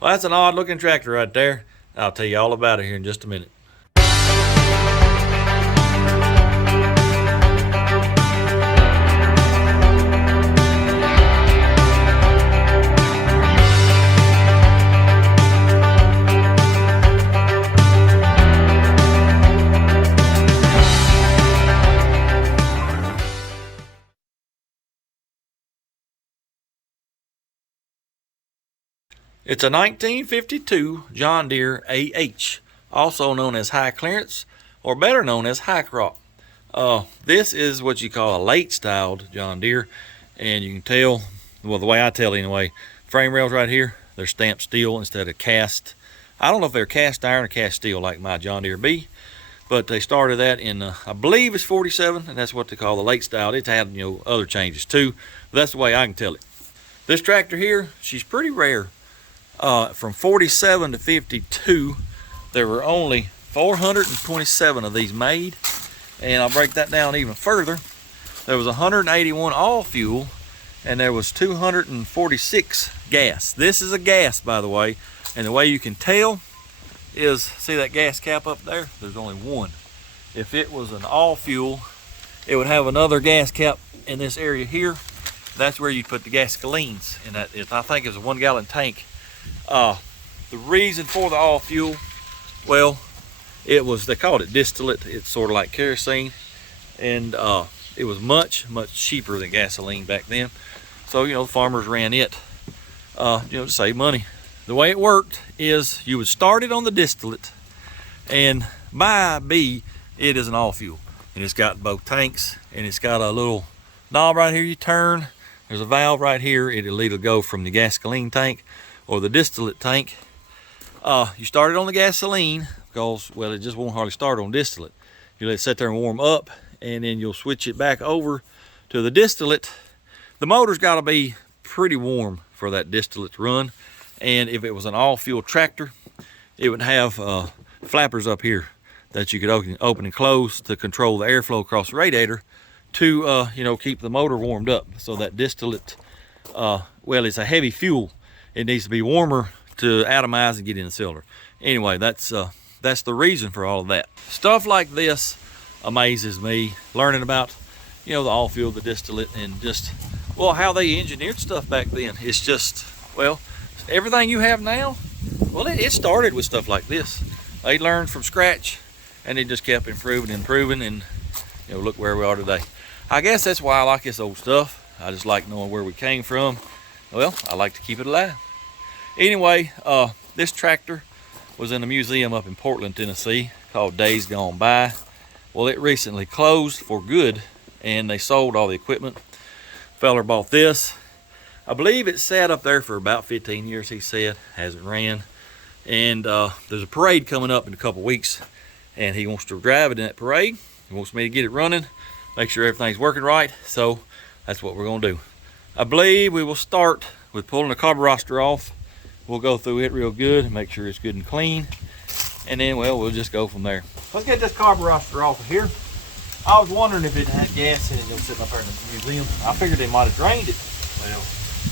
Well, that's an odd looking tractor right there. I'll tell you all about it here in just a minute. It's a 1952 John Deere AH, also known as high clearance, or better known as high crop. This is what you call a late styled John Deere, and you can tell, well, the way I tell anyway, frame rails right here, they're stamped steel instead of cast. I don't know if they're cast iron or cast steel like my John Deere B, but they started that in, I believe it's 47, and that's what they call the late style. It's had, other changes too, but that's the way I can tell it. This tractor here, she's pretty rare. From 47 to 52, there were only 427 of these made, and I'll break that down even further. There was 181 all fuel, and there was 246 gas. This is a gas, by the way, and the way you can tell is, see that gas cap up there? There's only one. If it was an all fuel, it would have another gas cap in this area here. That's where you put the gasolines, and that is, I think it's a 1 gallon tank. The reason for the all fuel, well, it was, they called it distillate. It's sort of like kerosene, and it was much cheaper than gasoline back then. So the farmers ran it to save money. The way it worked is you would start it on the distillate, and by B, it is an all fuel, and it's got both tanks, and it's got a little knob right here you turn. There's a valve right here. It'll either go from the gasoline tank or the distillate tank. You start it on the gasoline because, well, it just won't hardly start on distillate. You let it sit there and warm up, and then you'll switch it back over to the distillate. The motor's got to be pretty warm for that distillate to run, and if it was an all-fuel tractor, it would have flappers up here that you could open and close to control the airflow across the radiator to keep the motor warmed up. So that distillate, well, it's a heavy fuel. It needs to be warmer to atomize and get in the cylinder. Anyway, that's the reason for all of that. Stuff like this amazes me, learning about the all fuel, the distillate, and just, well, how they engineered stuff back then. It's just, well, everything you have now, well, it started with stuff like this. They learned from scratch, and they just kept improving, and look where we are today. I guess that's why I like this old stuff. I just like knowing where we came from. Well, I like to keep it alive. Anyway, this tractor was in a museum up in Portland, Tennessee, called Days Gone By. Well, it recently closed for good, and they sold all the equipment. Feller bought this. I believe it sat up there for about 15 years, he said, hasn't ran. And there's a parade coming up in a couple weeks, and he wants to drive it in that parade. He wants me to get it running, make sure everything's working right, so that's what we're gonna do. I believe we will start with pulling the carburetor off. We'll go through it real good and make sure it's good and clean. And then, well, we'll just go from there. Let's get this carburetor off of here. I was wondering if it had gas in it sitting up there in the museum. I figured they might have drained it. Well,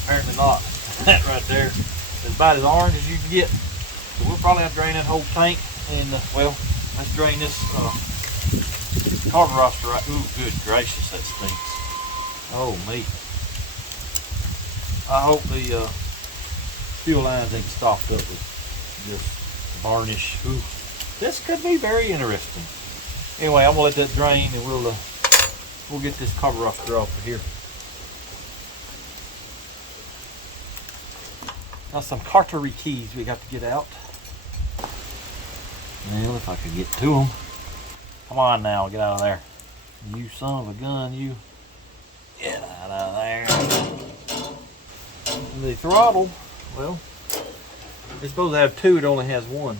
apparently not. That right there is about as orange as you can get. So we'll probably have to drain that whole tank. And, well, let's drain this carburetor right. Ooh, good gracious, that stinks. Oh, me. I hope the fuel lines ain't stopped up with just varnish. Ooh, this could be very interesting. Anyway, I'm gonna let that drain, and we'll get this carburetor off of here. Now some cartridge keys we got to get out. Well, if I could get to them. Come on now, get out of there. You son of a gun, you. Get out of there. The throttle, well, it's supposed to have two, it only has one.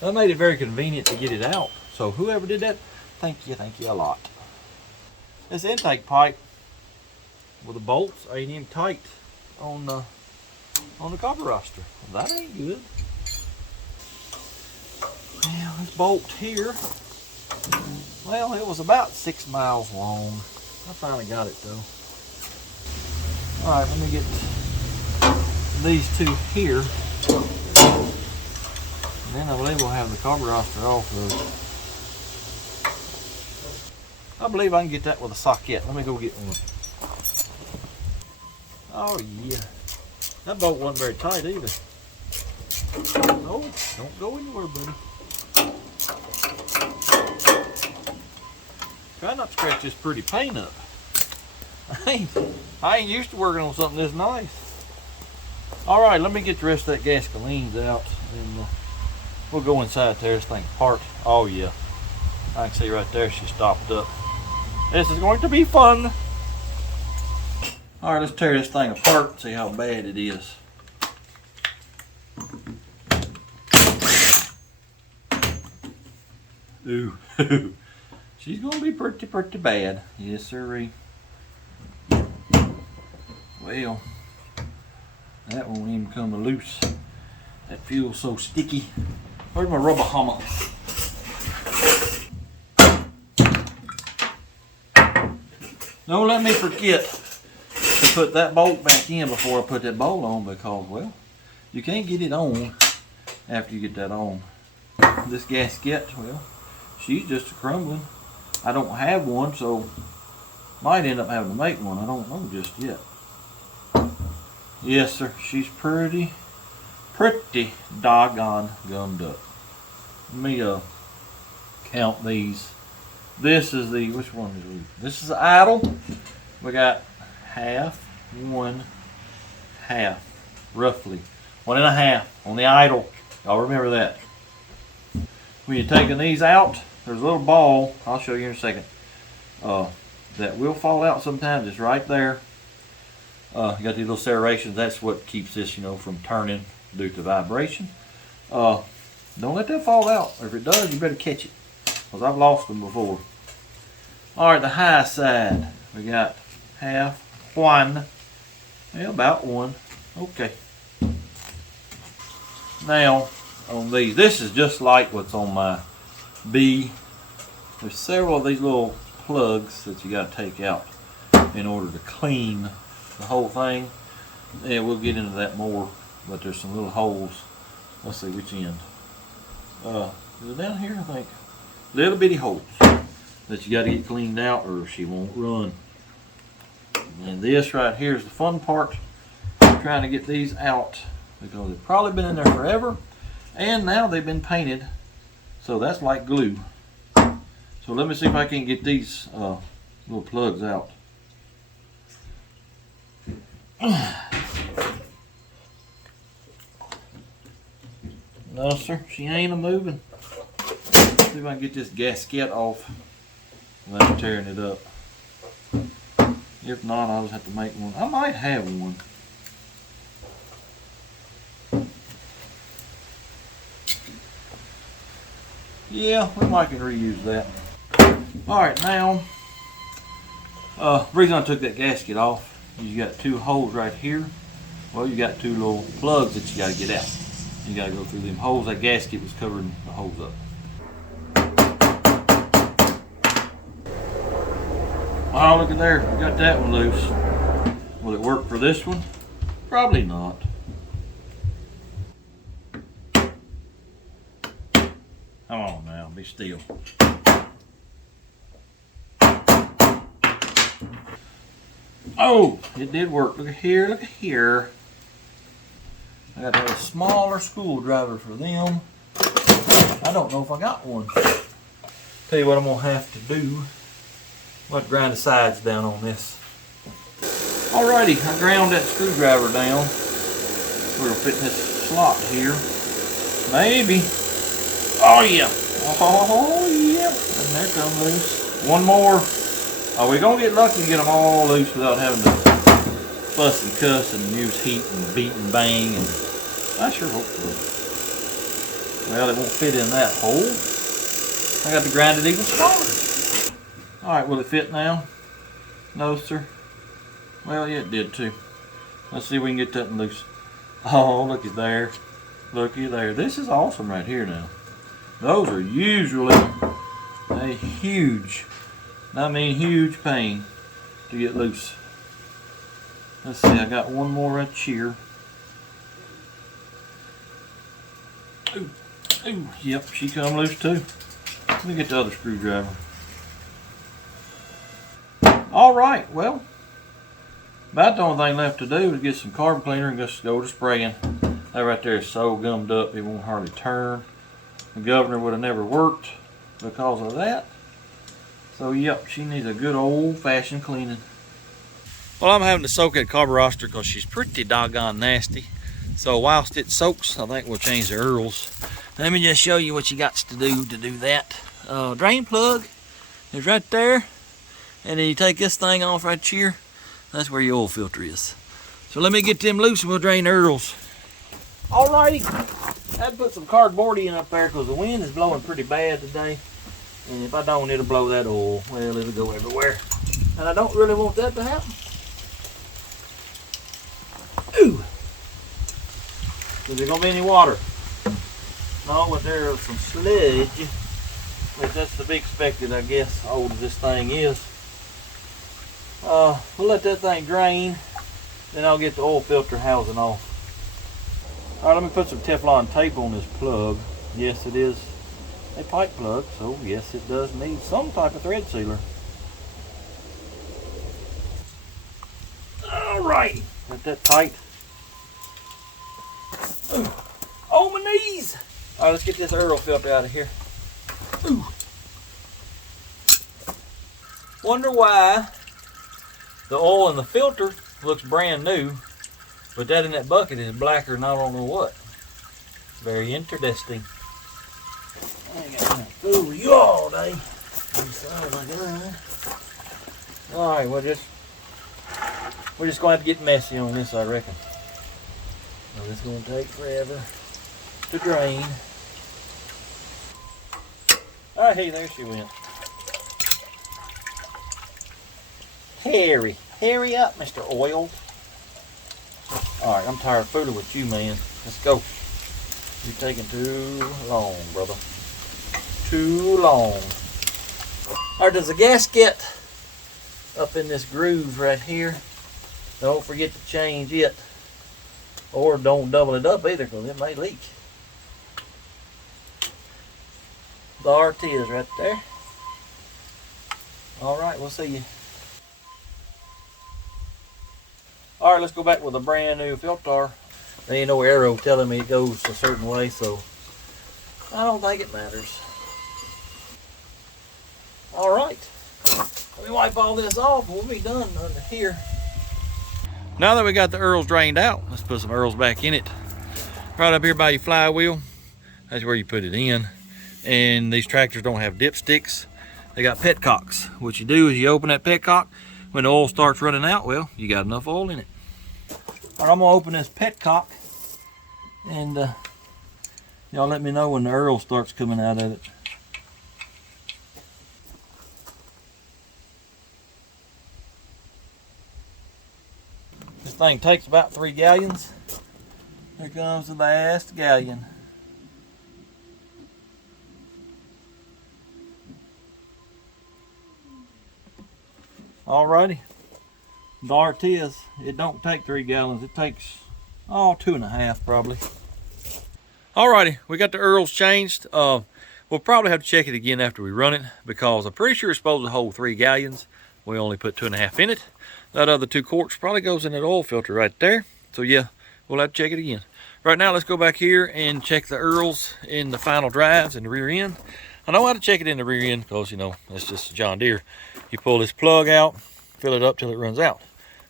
That made it very convenient to get it out. So whoever did that, thank you a lot. This intake pipe with the bolts ain't even tight on the carburetor. Well, that ain't good. Now this bolt here, well, it was about 6 miles long. I finally got it though. All right, let me get these two here And then I believe we'll have the carburetor off of. I believe I can get that with a socket. Let me go get one. Oh yeah. That bolt wasn't very tight either. No, don't go anywhere, buddy. Try not to scratch this pretty paint up. I ain't used to working on something this nice. All right, let me get the rest of that gasolines out, and we'll go inside, tear this thing apart. Oh yeah, I can see right there she stopped up. This is going to be fun. All right, let's tear this thing apart and see how bad it is. Ooh, she's gonna be pretty bad. Yes, sirree. Well, that won't even come loose. That fuel's so sticky. Where's my rubber hammer? Don't let me forget to put that bolt back in before I put that bolt on, because, well, you can't get it on after you get that on. This gasket, well, she's just a crumbling. I don't have one, so might end up having to make one. I don't know just yet. Yes, sir. She's pretty doggone gummed up. Let me count these. This is the, which one is we? This is the idle. We got half, one, half, roughly. 1.5 on the idle. Y'all remember that. When you're taking these out, there's a little ball, I'll show you in a second, that will fall out sometimes. It's right there. You got these little serrations. That's what keeps this, from turning due to vibration. Don't let that fall out. If it does, you better catch it, because I've lost them before. All right, the high side. We got half, one, well, about one. Okay. Now, on these, this is just like what's on my B. There's several of these little plugs that you got to take out in order to clean the whole thing. Yeah, we'll get into that more, but there's some little holes. Let's see which end. Is it down here? I think little bitty holes that you got to get cleaned out, or she won't run. And this right here is the fun part, trying to get these out, because they've probably been in there forever, and now they've been painted, so that's like glue. So let me see if I can get these little plugs out. No, sir, she ain't a-moving. See if I can get this gasket off without tearing it up. If not, I'll just have to make one. I might have one. Yeah, we might can reuse that. Alright, now, the reason I took that gasket off, you got two holes right here. Well, you got two little plugs that you got to get out. You got to go through them holes. That gasket was covering the holes up. Oh, look at there. We got that one loose. Will it work for this one? Probably not. Come on now, be still. Oh, it did work. Look at here, look at here. I got to have a smaller screwdriver for them. I don't know if I got one. Tell you what I'm gonna have to do. I'm gonna grind the sides down on this. Alrighty, I ground that screwdriver down. We're gonna fit in this slot here. Maybe. Oh yeah. Oh yeah. And there comes loose. One more. Are we gonna get lucky and get them all loose without having to fuss and cuss and use heat and beat and bang? And I sure hope so. Well, it won't fit in that hole. I got to grind it even smaller. All right, will it fit now? No, sir. Well, yeah, it did too. Let's see if we can get that one loose. Oh, looky there. Looky there. This is awesome right here now. Those are usually a huge, I mean huge pain to get loose. Let's see, I got one more right here. Ooh, ooh, yep, she come loose too. Let me get the other screwdriver. All right, well, about the only thing left to do is get some carb cleaner and just go to spraying. That right there is so gummed up it won't hardly turn. The governor would have never worked because of that. So yep, she needs a good old-fashioned cleaning. Well, I'm having to soak that carburetor because she's pretty doggone nasty. So whilst it soaks, I think we'll change the Earls. Let me just show you what you got to do that. Drain plug is right there. And then you take this thing off right here. That's where your oil filter is. So let me get them loose and we'll drain the Earls. Alrighty. I had to put some cardboard in up there because the wind is blowing pretty bad today. And if I don't, it'll blow that oil. Well, it'll go everywhere. And I don't really want that to happen. Ooh. Is there going to be any water? No, but there's some sludge. But that's to be expected, I guess, old as this thing is. We'll let that thing drain. Then I'll get the oil filter housing off. Alright, let me put some Teflon tape on this plug. Yes, it is a pipe plug, so yes, it does need some type of thread sealer. Alright, got that tight. Ooh. Oh, my knees! Alright, let's get this Earl filter out of here. Ooh. Wonder why the oil in the filter looks brand new, but that in that bucket is blacker than I don't know what. Very interesting. I ain't got to fool you all day. Alright, we're just going to have to get messy on this, I reckon. Well, it's going to take forever to drain. Alright, hey, there she went. Hurry up, Mr. Oil. Alright, I'm tired of fooling with you, man. Let's go. You're taking too long, brother. Too long. Alright, there's a gasket up in this groove right here. Don't forget to change it. Or don't double it up either, because it may leak. There it is right there. Alright, we'll see you. Alright, let's go back with a brand new filter. There ain't no arrow telling me it goes a certain way, so I don't think it matters. Alright, let me wipe all this off and we'll be done under here. Now that we got the Earls drained out, let's put some Earls back in it. Right up here by your flywheel, that's where you put it in. And these tractors don't have dipsticks. They got petcocks. What you do is you open that petcock. When the oil starts running out, well, you got enough oil in it. All right, I'm gonna open this petcock and y'all let me know when the Earl starts coming out of it. This thing takes about 3 gallons. Here comes the last gallon. Alrighty, there it is. It don't take 3 gallons. It takes, 2.5 probably. Alrighty, we got the Earls changed. We'll probably have to check it again after we run it because I'm pretty sure it's supposed to hold 3 gallons. We only put 2.5 in it. That other 2 quarts probably goes in that oil filter right there. So yeah, we'll have to check it again. Right now, let's go back here and check the Earls in the final drives in the rear end. I know how to check it in the rear end because, you know, it's just a John Deere. You pull this plug out, fill it up till it runs out.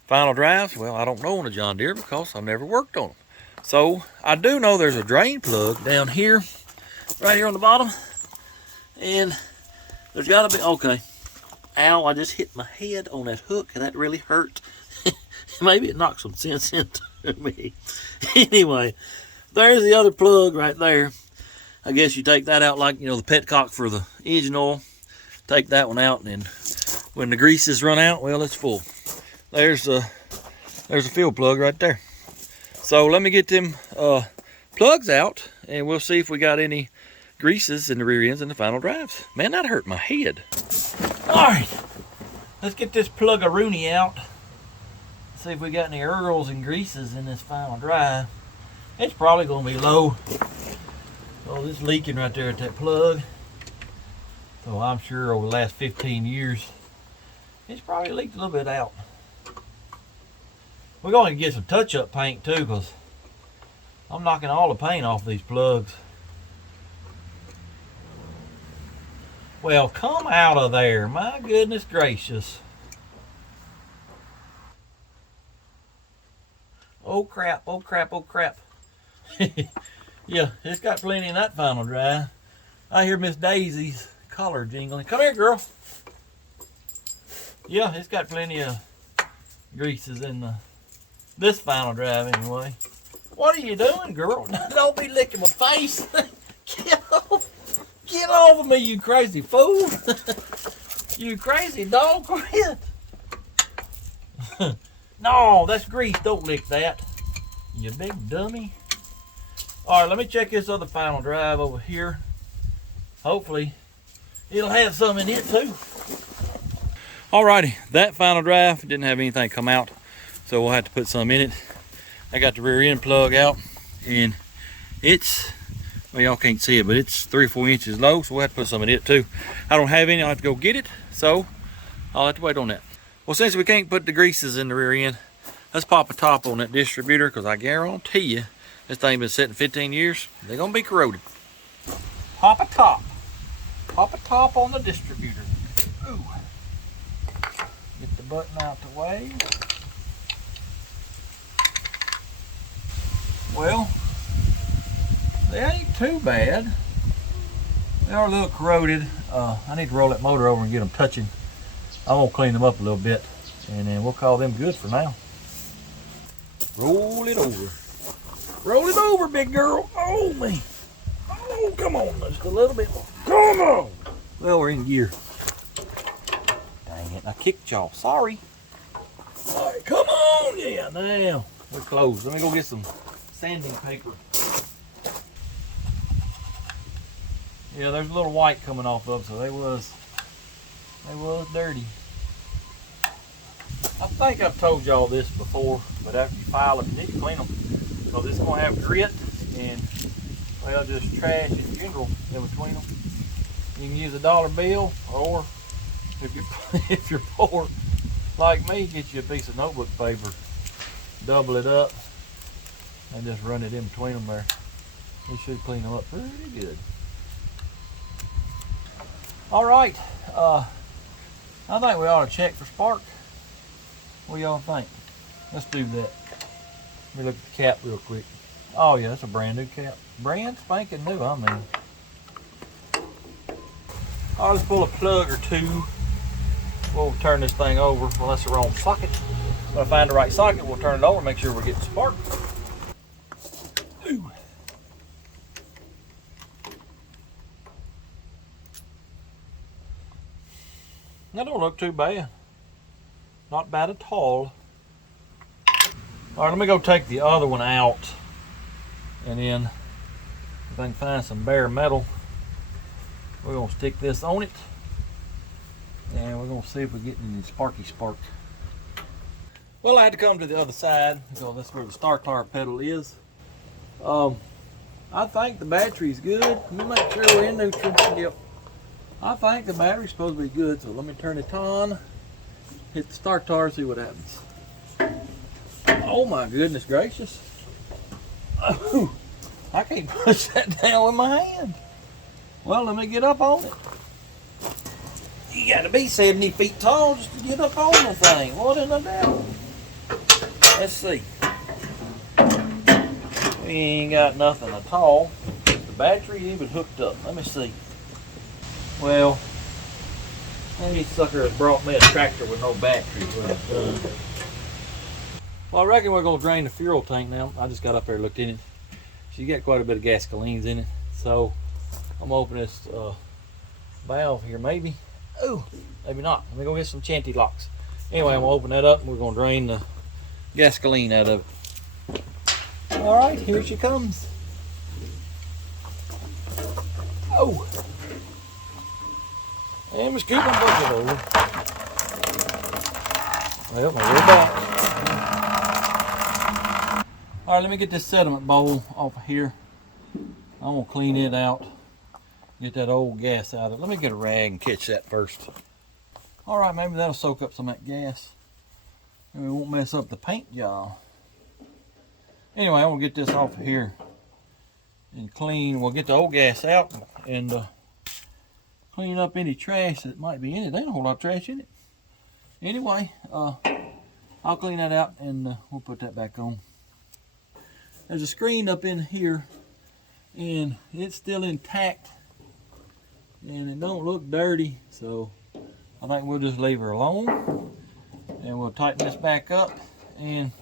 Final drives, well, I don't know on a John Deere because I've never worked on them. So I do know there's a drain plug down here, right here on the bottom. And there's gotta be, okay. Ow, I just hit my head on that hook and that really hurt. Maybe it knocked some sense into me. Anyway, there's the other plug right there. I guess you take that out like, you know, the petcock for the engine oil. Take that one out, and then when the greases run out, well, it's full. There's a fill plug right there. So let me get them plugs out, and we'll see if we got any greases in the rear ends and the final drives. Man, that hurt my head. All right, let's get this plug-a-rooney out. See if we got any Earls and greases in this final drive. It's probably gonna be low. Well, it's leaking right there at that plug. So I'm sure over the last 15 years, it's probably leaked a little bit out. We're going to get some touch-up paint too, because I'm knocking all the paint off these plugs. Well, come out of there. My goodness gracious. Oh crap, oh crap, oh crap. Yeah, it's got plenty in that final drive. I hear Miss Daisy's collar jingling. Come here, girl. Yeah, it's got plenty of greases in this final drive anyway. What are you doing, girl? Don't be licking my face. Get off. Get off of me, you crazy fool. You crazy dog, quit. No, that's grease. Don't lick that. You big dummy. All right, let me check this other final drive over here. Hopefully, it'll have some in it too. Alrighty, that final drive didn't have anything come out, so we'll have to put some in it. I got the rear end plug out, and it's, well, y'all can't see it, but it's 3 or 4 inches low, so we'll have to put some in it too. I don't have any. I'll have to go get it, so I'll have to wait on that. Well, since we can't put the greases in the rear end, let's pop a top on that distributor, because I guarantee you this thing been sitting 15 years. They're gonna be corroded. Pop a top. Pop a top on the distributor. Ooh. Get the button out the way. Well, they ain't too bad. They are a little corroded. I need to roll that motor over and get them touching. I'm gonna clean them up a little bit, and then we'll call them good for now. Roll it over. Roll it over, big girl. Oh, me. Oh, come on, just a little bit more. Come on. Well, we're in gear. Dang it, I kicked y'all. Sorry. All right, come on. Yeah, now we're closed. Let me go get some sanding paper. Yeah, there's a little white coming off of them, so they was dirty. I think I've told y'all this before, but after you file them, you need to clean them, because it's going to have grit and, well, just trash and general in between them. You can use a dollar bill, or if you're poor like me, get you a piece of notebook paper, double it up, and just run it in between them there. It should clean them up pretty good. All right, I think we ought to check for spark. What do y'all think? Let's do that. Let me look at the cap real quick. Oh yeah, that's a brand new cap. Brand spanking new, I mean. I'll just pull a plug or two. We'll turn this thing over. Well, that's the wrong socket. When I find the right socket, we'll turn it over, make sure we're getting spark. Ooh. That don't look too bad. Not bad at all. All right, let me go take the other one out, and then if I can find some bare metal, we're gonna stick this on it, and we're gonna see if we get any sparky spark. Well, I had to come to the other side because that's where the start tar pedal is. I think the battery's good. Let me make sure we're in neutral. Yep. I think the battery's supposed to be good, so let me turn it on, hit the start tar, see what happens. Oh my goodness gracious. Oh, I can't push that down with my hand. Well, let me get up on it. You gotta be 70 feet tall just to get up on the thing. What in the devil? Let's see. We ain't got nothing at all. The battery even hooked up. Let me see. Well, any sucker that brought me a tractor with no battery would have done. Well, I reckon we're gonna drain the fuel tank now. I just got up there and looked in it. She's got quite a bit of gasolines in it. So I'm gonna open this valve here, maybe. Oh, maybe not. Let me go get some chanty locks. Anyway, I'm gonna open that up and we're gonna drain the gasoline out of it. All right, here she comes. Oh. And we're scooping a bucket over. Well, we're back. All right, let me get this sediment bowl off of here. I'm gonna clean it out, get that old gas out of it. Let me get a rag and catch that first. All right, maybe that'll soak up some of that gas and we won't mess up the paint job. Anyway, I'm gonna get this off of here and clean. We'll get the old gas out and clean up any trash that might be in it. There ain't a whole lot of trash in it. Anyway, I'll clean that out and we'll put that back on. There's a screen up in here and it's still intact and it don't look dirty, so I think we'll just leave her alone and we'll tighten this back up and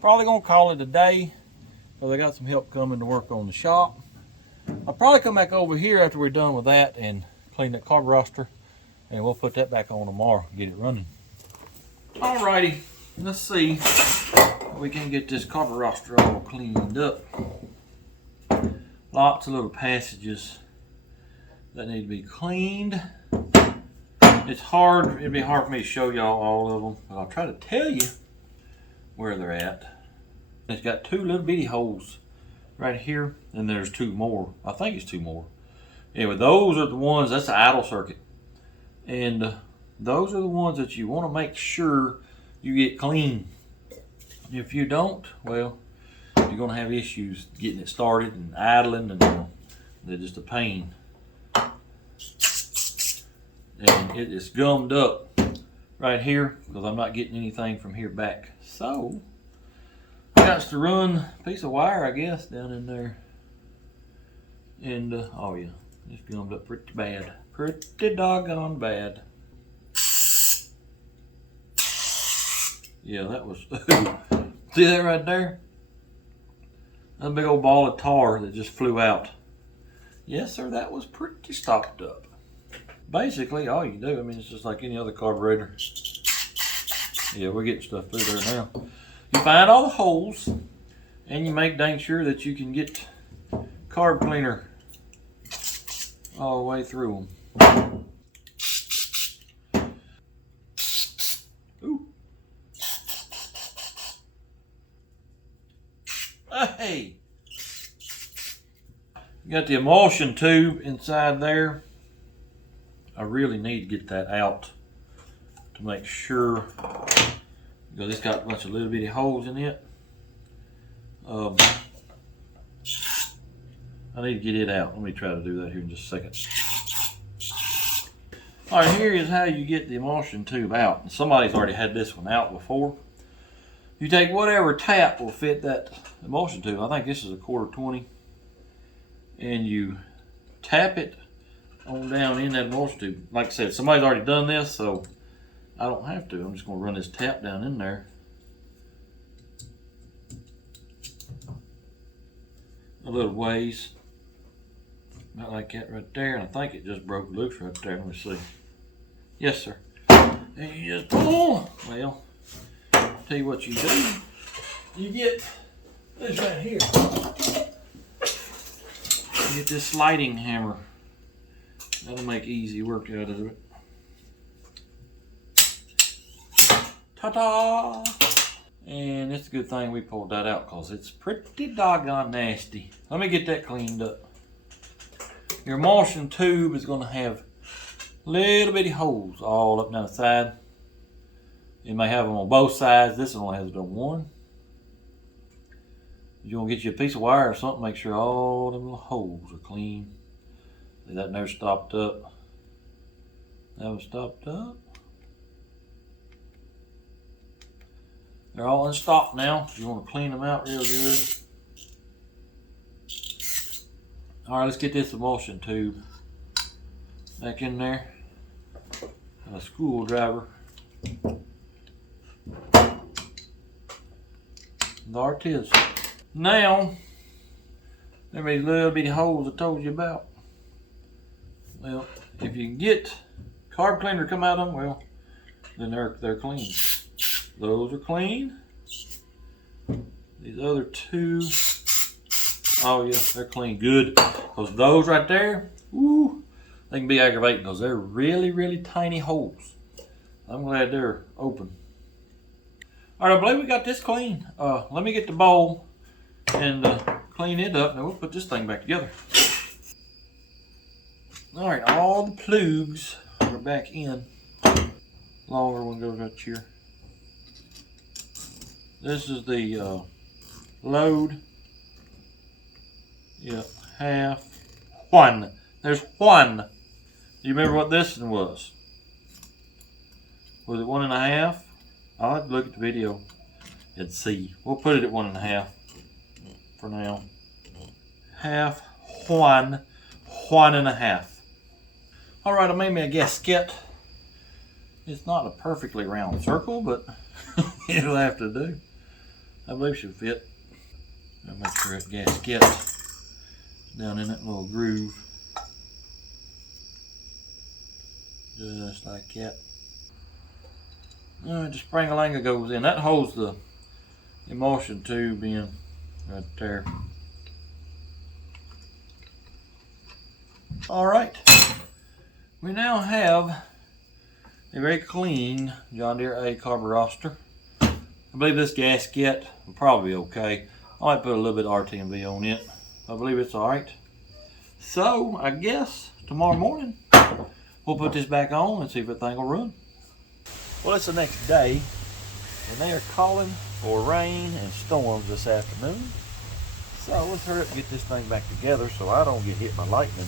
probably gonna call it a day because I got some help coming to work on the shop. I'll probably come back over here after we're done with that and clean that carburetor, and we'll put that back on tomorrow and get it running. Alrighty, let's see if we can get this carburetor all cleaned up. Lots of little passages that need to be cleaned. It's hard, it'd be hard for me to show y'all all of them, but I'll try to tell you where they're at. It's got two little bitty holes right here, and there's two more. I think it's two more. Anyway, those are the ones, that's the idle circuit. And those are the ones that you want to make sure you get clean. If you don't, well, you're going to have issues getting it started and idling, and they're just a pain. And it is gummed up right here because I'm not getting anything from here back. So I got to run a piece of wire, I guess, down in there. And oh yeah, it's gummed up pretty bad, pretty doggone bad. Yeah, that was see that right there? That big old ball of tar that just flew out. Yes sir, that was pretty stopped up. Basically, all you do, I mean, it's just like any other carburetor. Yeah, we're getting stuff through there now. You find all the holes, and you make dang sure that you can get carb cleaner all the way through them. Ooh. Hey! You got the emulsion tube inside there. I really need to get that out to make sure, because it's got a bunch of little bitty holes in it. I need to get it out. Let me try to do that here in just a second. All right, here is how you get the emulsion tube out. And somebody's already had this one out before. You take whatever tap will fit that emulsion tube. I think this is a 1/4 and you tap it on down in that emulsion tube. Like I said, somebody's already done this, so I don't have to. I'm just going to run this tap down in there. A little ways. About like that right there. And I think it just broke loose right there. Let me see. Yes, sir. And you just pull. Well, I'll tell you what you do. You get this right here. You get this sliding hammer. That'll make easy work out of it. Ta-da! And it's a good thing we pulled that out because it's pretty doggone nasty. Let me get that cleaned up. Your emulsion tube is going to have little bitty holes all up and down the side. You may have them on both sides. This one only has it on one. You're going to get you a piece of wire or something, make sure all them little holes are clean. See, that never stopped up. That was stopped up. They're all in stock now. You want to clean them out real good. All right, let's get this emulsion tube back in there. And a screwdriver. There it is. Now, there are these little bitty holes I told you about. Well, if you can get carb cleaner to come out of them, well, then they're clean. Those are clean. These other two, oh yeah, they're clean. Good. Because those right there, woo, they can be aggravating because they're really, really tiny holes. I'm glad they're open. All right, I believe we got this clean. Let me get the bowl and clean it up, and we'll put this thing back together. All right, all the plugs are back in. Longer one goes right here. This is the load. Yep, half. One. There's one. Do you remember what this one was? Was it 1.5? I'll have to look at the video and see. We'll put it at 1.5 for now. Half, 1.5. All right, I made me a gasket. It's not a perfectly round circle, but it'll have to do. I believe it should fit. I'll make sure that gasket down in that little groove. Just like that. Alright, the spring-a-langa goes in. That holds the emulsion tube in right there. Alright, we now have a very clean John Deere A carburetor. I believe this gasket will probably be okay. I might put a little bit of RTMV on it. I believe it's alright. So, I guess tomorrow morning we'll put this back on and see if the thing will run. Well, it's the next day, and they are calling for rain and storms this afternoon. So let's hurry up and get this thing back together so I don't get hit by lightning.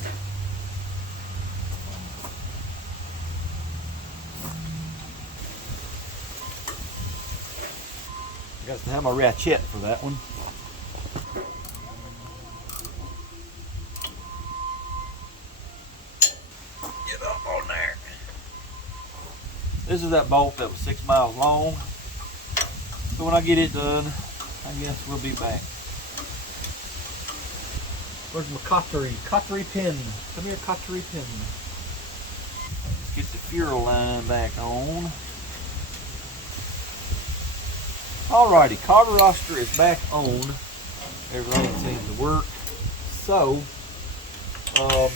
I got to have my ratchet for that one. Get up on there. This is that bolt that was 6 miles long. So when I get it done, I guess we'll be back. Where's my cottery pin? Come here, cottery pin. Let's get the fuel line back on. Alrighty, carburetor is back on. Everything seems to work. So, I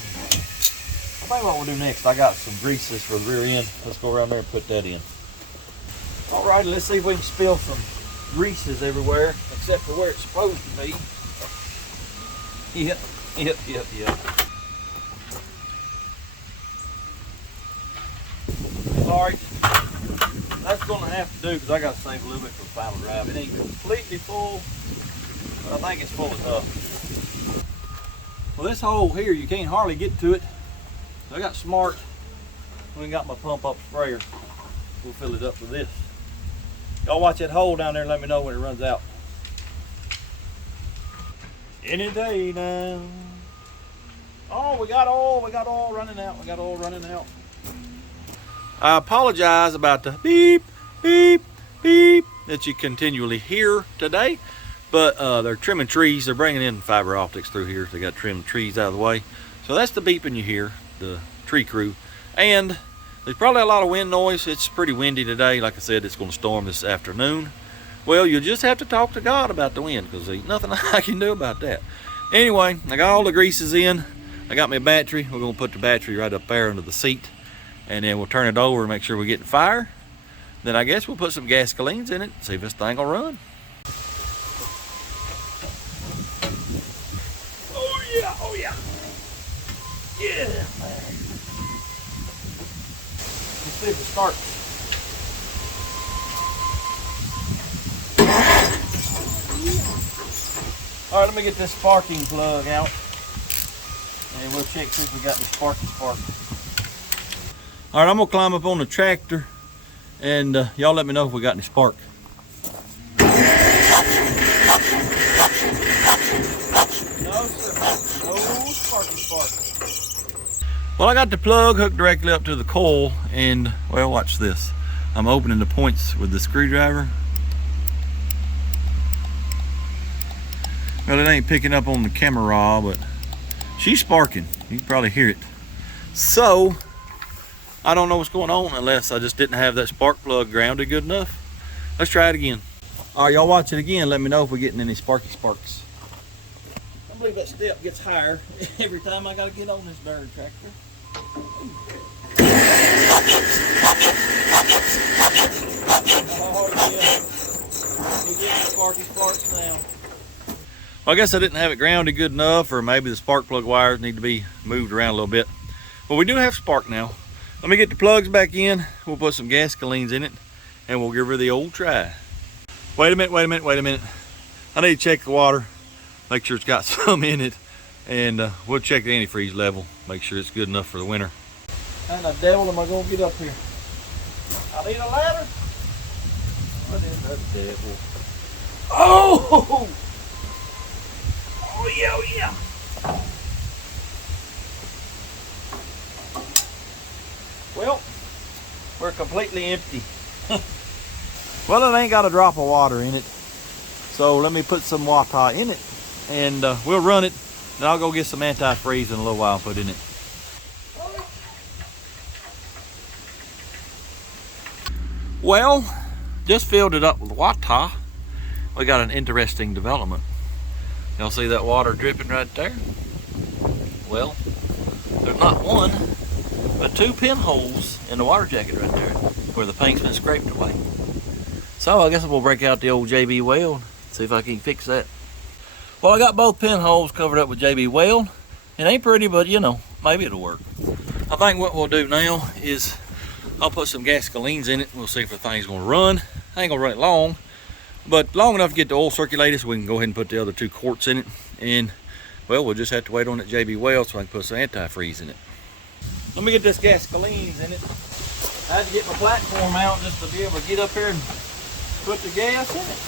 think what we'll do next, I got some greases for the rear end. Let's go around there and put that in. Alrighty, let's see if we can spill some greases everywhere, except for where it's supposed to be. Yep. Alright, that's going to have to do because I got to save a little bit for the final drive. It ain't completely full, but I think it's full enough. Well, this hole here, you can't hardly get to it. I got smart when I got my pump up sprayer. We'll fill it up with this. Y'all watch that hole down there and let me know when it runs out. Any day now. Oh, we got oil running out. I apologize about the beep, beep, beep that you continually hear today, but they're trimming trees. They're bringing in fiber optics through here. They got to trim trees out of the way. So that's the beeping you hear, the tree crew. And there's probably a lot of wind noise. It's pretty windy today. Like I said, it's going to storm this afternoon. Well, you just have to talk to God about the wind because there's nothing I can do about that. Anyway, I got all the greases in. I got my battery. We're going to put the battery right up there under the seat. And then we'll turn it over and make sure we're getting fire. Then I guess we'll put some gasolines in it, see if this thing will run. Oh yeah. Yeah, man. Let's see if it starts. All right, let me get this sparking plug out. And we'll check, see if we got any sparky spark. All right, I'm gonna climb up on the tractor and y'all let me know if we got any spark. No, sir, no sparky spark. Well, I got the plug hooked directly up to the coil and, well, watch this. I'm opening the points with the screwdriver. Well, it ain't picking up on the camera raw, but she's sparking. You can probably hear it. So, I don't know what's going on unless I just didn't have that spark plug grounded good enough. Let's try it again. All right, y'all watch it again. Let me know if we're getting any sparky sparks. I believe that step gets higher every time I gotta get on this darn tractor. Oh yeah, we're getting sparky sparks now. Well, I guess I didn't have it grounded good enough, or maybe the spark plug wires need to be moved around a little bit. Well, we do have spark now. Let me get the plugs back in. We'll put some gasolines in it and we'll give her the old try. Wait a minute. I need to check the water, make sure it's got some in it, and we'll check the antifreeze level, make sure it's good enough for the winter. How the devil am I gonna get up here? I need a ladder. What is the devil? Oh! Oh yeah, oh yeah. Well, we're completely empty. Well, it ain't got a drop of water in it. So let me put some water in it and we'll run it. And I'll go get some antifreeze in a little while and put in it. Well, just filled it up with water. We got an interesting development. Y'all see that water dripping right there? Well, there's not one, but two pinholes in the water jacket right there where the paint's been scraped away. So I guess we'll break out the old JB Weld, see if I can fix that. Well, I got both pinholes covered up with JB Weld. It ain't pretty, but you know, maybe it'll work. I think what we'll do now is I'll put some gasolines in it. We'll see if the thing's gonna run. I ain't gonna run it long, but long enough to get the oil circulated so we can go ahead and put the other 2 quarts in it. And well, we'll just have to wait on that JB Weld so I can put some antifreeze in it. Let me get this gasolines in it. I had to get my platform out just to be able to get up here and put the gas in it.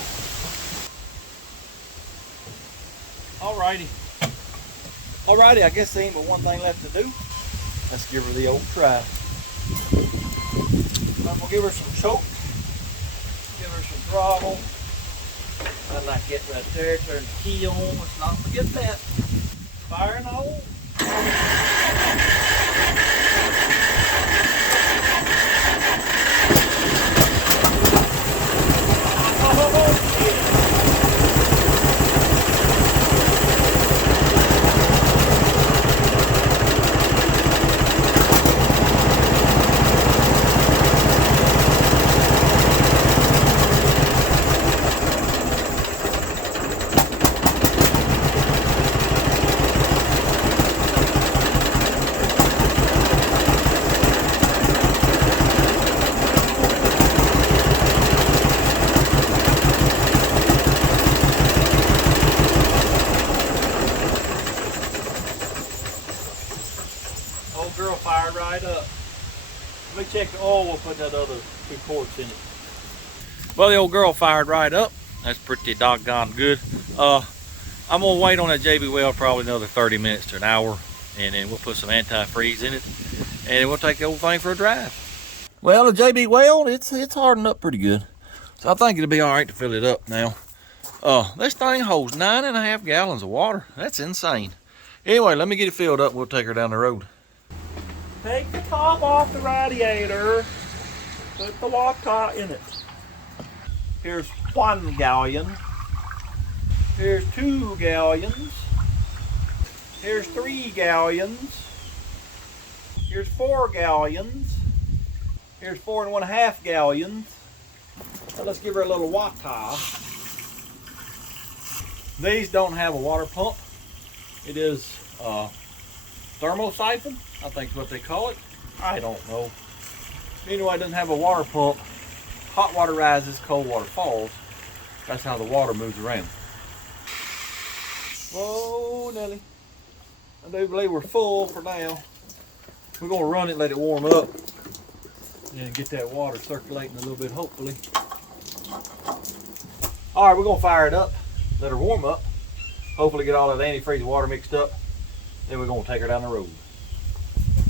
Alrighty, I guess there ain't but one thing left to do. Let's give her the old try. I'm gonna give her some choke, give her some throttle. I like it right there, turn the key on, let's not forget that. Fire and hold. Old girl fired right up. Let me check the oil, we'll put that other 2 quarts in it. Well, the old girl fired right up. That's pretty doggone good. I'm gonna wait on that JB Weld probably another 30 minutes to an hour, and then we'll put some antifreeze in it, and then we'll take the old thing for a drive. Well, the JB Weld, it's hardened up pretty good. So I think it'll be all right to fill it up now. This thing holds 9.5 gallons of water. That's insane. Anyway, let me get it filled up. We'll take her down the road. Take the top off the radiator. Put the water in it. Here's 1 gallon. Here's 2 gallons. Here's 3 gallons. Here's 4 gallons. Here's 4.5 gallons. Now let's give her a little water. These don't have a water pump. It is thermosiphon, I think is what they call it. I don't know. Anyway, it doesn't have a water pump. Hot water rises, cold water falls. That's how the water moves around. Whoa, Nelly. I do believe we're full for now. We're gonna run it, let it warm up, and get that water circulating a little bit, hopefully. All right, we're gonna fire it up, let her warm up, hopefully get all that antifreeze water mixed up. Then we're gonna take her down the road.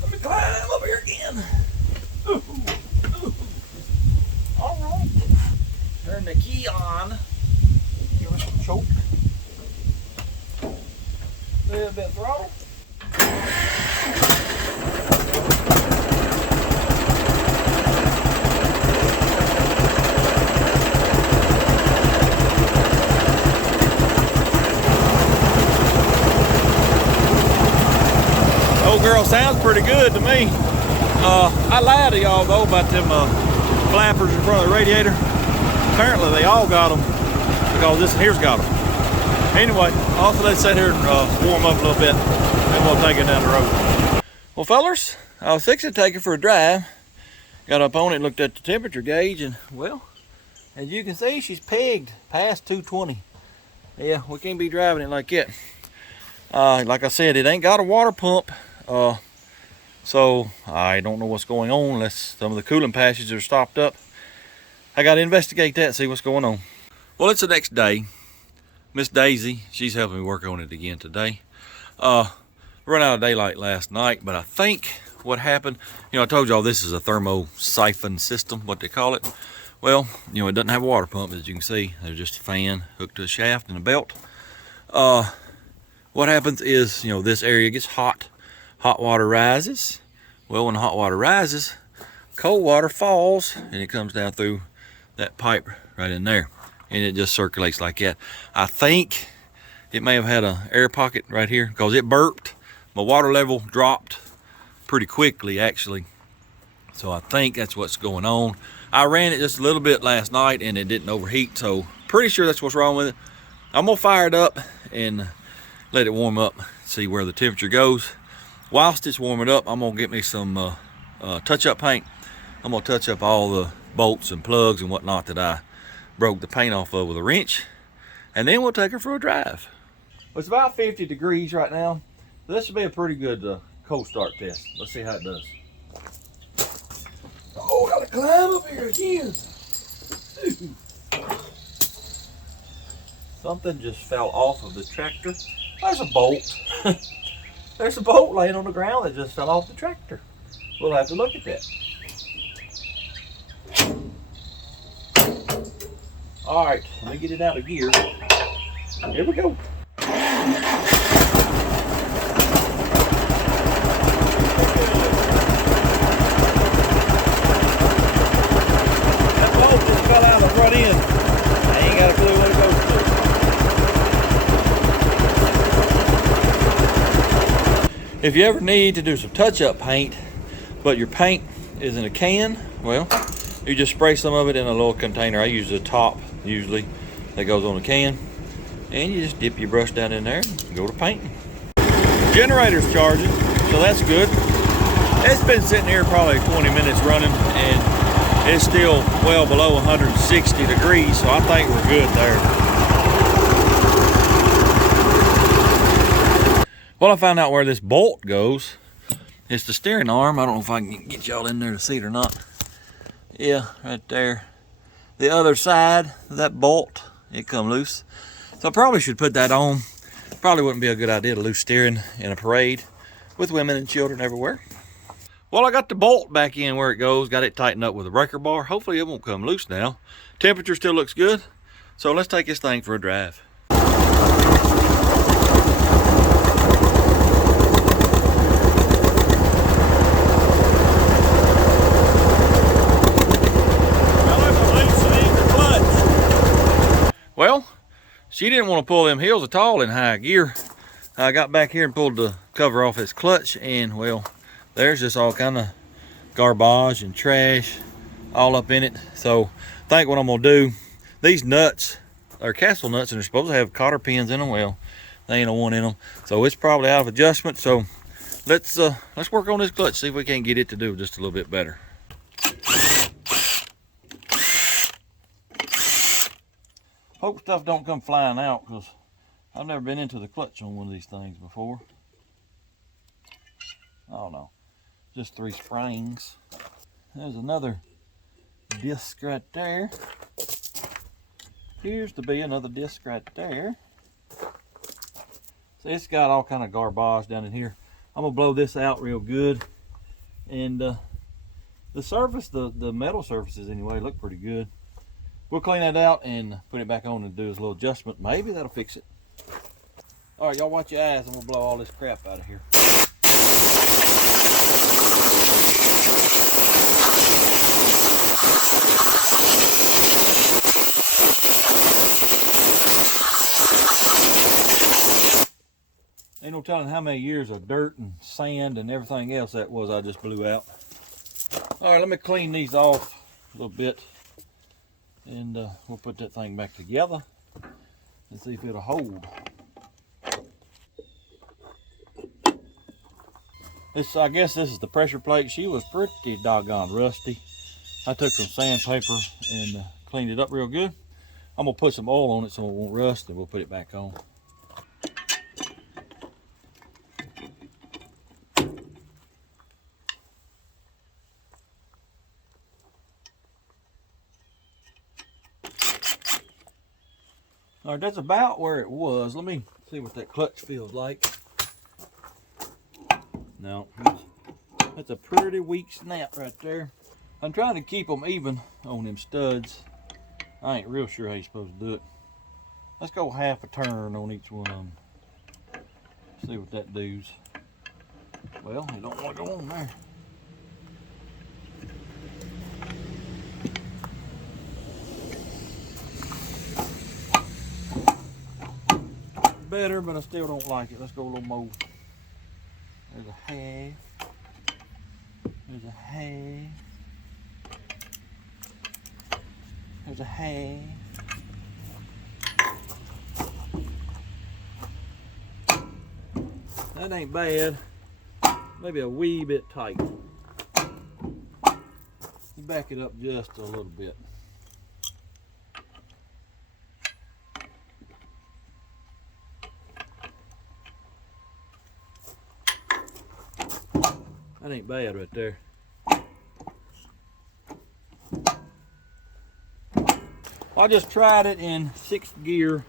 Let me climb up here again. Ooh, ooh. All right. Turn the key on. Give her some choke. A little bit of throttle. Old girl sounds pretty good to me. I lied to y'all though about them flappers in front of the radiator. Apparently they all got them because this one here's got them. Anyway, also let's sit here and warm up a little bit, and we'll take it down the road. Well, fellers, I was fixing to take her for a drive. Got up on it, looked at the temperature gauge, and well, as you can see, she's pegged past 220. Yeah, we can't be driving it like that. Like I said, it ain't got a water pump, so I don't know what's going on unless some of the cooling passages are stopped up. I got to investigate that and see what's going on. Well, it's the next day. Miss Daisy, she's helping me work on it again today. Run out of daylight last night, but I think what happened, I told y'all this is a thermo siphon system, what they call it. Well, it doesn't have a water pump, as you can see. There's just a fan hooked to a shaft and a belt. What happens is, this area gets hot. Hot water rises. Well, when hot water rises, cold water falls, and it comes down through that pipe right in there. And it just circulates like that. I think it may have had an air pocket right here because it burped. My water level dropped pretty quickly, actually. So I think that's what's going on. I ran it just a little bit last night and it didn't overheat, so pretty sure that's what's wrong with it. I'm gonna fire it up and let it warm up, see where the temperature goes. Whilst it's warming up, I'm gonna get me some touch-up paint. I'm gonna touch up all the bolts and plugs and whatnot that I broke the paint off of with a wrench, and then we'll take her for a drive. Well, it's about 50 degrees right now. This should be a pretty good cold start test. Let's see how it does. Oh, gotta climb up here again. Something just fell off of the tractor. There's a bolt. There's a bolt laying on the ground that just fell off the tractor. We'll have to look at that. All right, let me get it out of gear. Here we go. That bolt just fell out of the front end. I ain't got a clue what it goes to. If you ever need to do some touch-up paint, but your paint is in a can, well, you just spray some of it in a little container. I use the top usually that goes on the can, and you just dip your brush down in there and go to painting. Generator's charging, so that's good. It's been sitting here probably 20 minutes running, and it's still well below 160 degrees, so I think we're good there. Well, I found out where this bolt goes. It's the steering arm. I don't know if I can get y'all in there to see it or not. Yeah, right there. The other side of that bolt, it come loose. So I probably should put that on. Probably wouldn't be a good idea to lose steering in a parade with women and children everywhere. Well, I got the bolt back in where it goes. Got it tightened up with a breaker bar. Hopefully it won't come loose now. Temperature still looks good. So let's take this thing for a drive. Well, she didn't want to pull them heels at all in high gear. I got back here and pulled the cover off its clutch, and well, there's just all kind of garbage and trash all up in it. So I think what I'm gonna do, these nuts are castle nuts and they're supposed to have cotter pins in them. Well, they ain't a one in them, so it's probably out of adjustment. So let's work on this clutch, see if we can't get it to do just a little bit better. Hope stuff don't come flying out, because I've never been into the clutch on one of these things before. Oh no, just 3 springs. There's another disc right there. Appears to be another disc right there. So it's got all kind of garbage down in here. I'm gonna blow this out real good. And the surface, the metal surfaces anyway, look pretty good. We'll clean that out and put it back on and do this little adjustment. Maybe that'll fix it. All right, y'all watch your eyes and we'll blow all this crap out of here. Ain't no telling how many years of dirt and sand and everything else that was I just blew out. All right, let me clean these off a little bit. And we'll put that thing back together and see if it'll hold. I guess this is the pressure plate. She was pretty doggone rusty. I took some sandpaper and cleaned it up real good. I'm gonna put some oil on it so it won't rust, and we'll put it back on. All right, that's about where it was. Let me see what that clutch feels like. No, that's a pretty weak snap right there. I'm trying to keep them even on them studs. I ain't real sure how you're supposed to do it. Let's go half a turn on each one of them. See what that does. Well, you don't want to go on there. Better, but I still don't like it. Let's go a little more. There's a half. There's a half. There's a half. That ain't bad. Maybe a wee bit tight. You back it up just a little bit. That ain't bad right there. I just tried it in 6th gear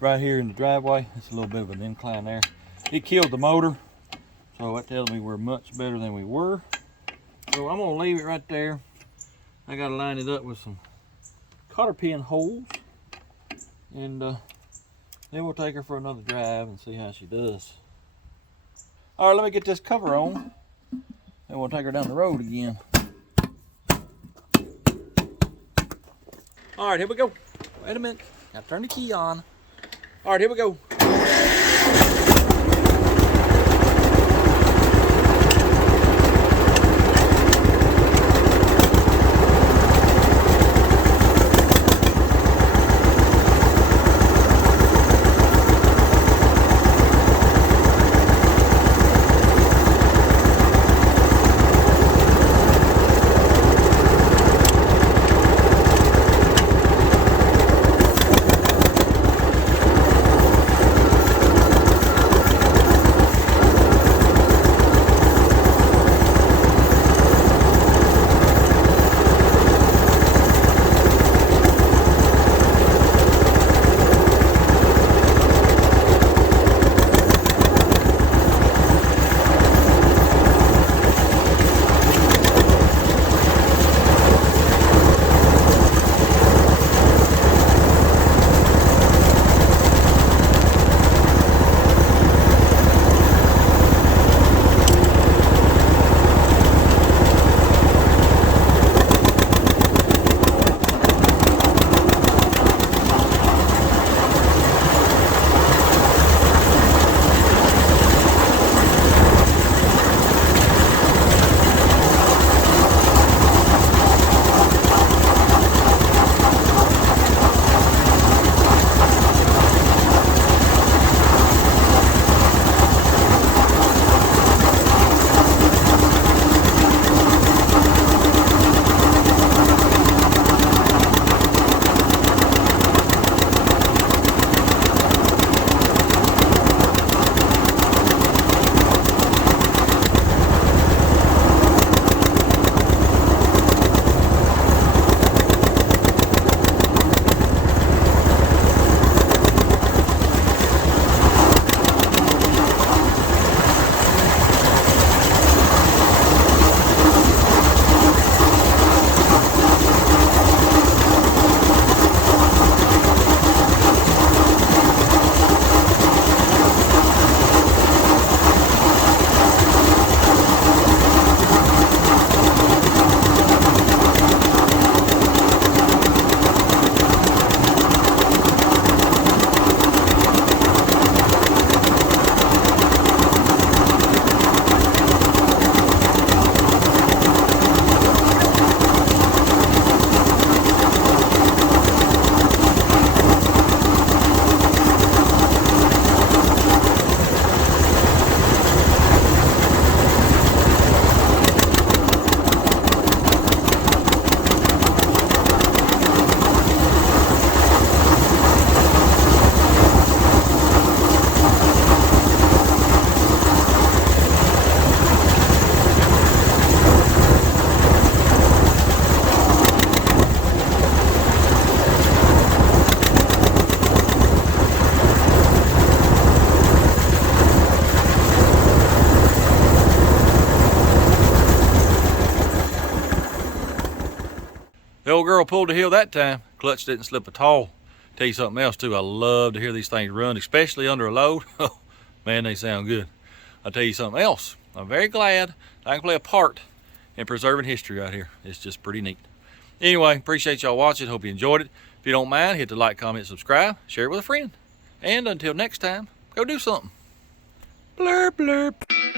right here in the driveway. It's a little bit of an incline there. It killed the motor, so that tells me we're much better than we were. So I'm gonna leave it right there. I gotta line it up with some cotter pin holes, and then we'll take her for another drive and see how she does. All right, let me get this cover on, and we'll take her down the road again. All right, here we go. Wait a minute, gotta turn the key on. All right, here we go. girl pulled the hill that time. Clutch didn't slip at all. Tell you something else too. I love to hear these things run, especially under a load. Man, they sound good. I'll tell you something else. I'm very glad I can play a part in preserving history right here. It's just pretty neat. Anyway, appreciate y'all watching. Hope you enjoyed it. If you don't mind, hit the like, comment, subscribe, share it with a friend. And until next time, go do something. Blurp, blurp.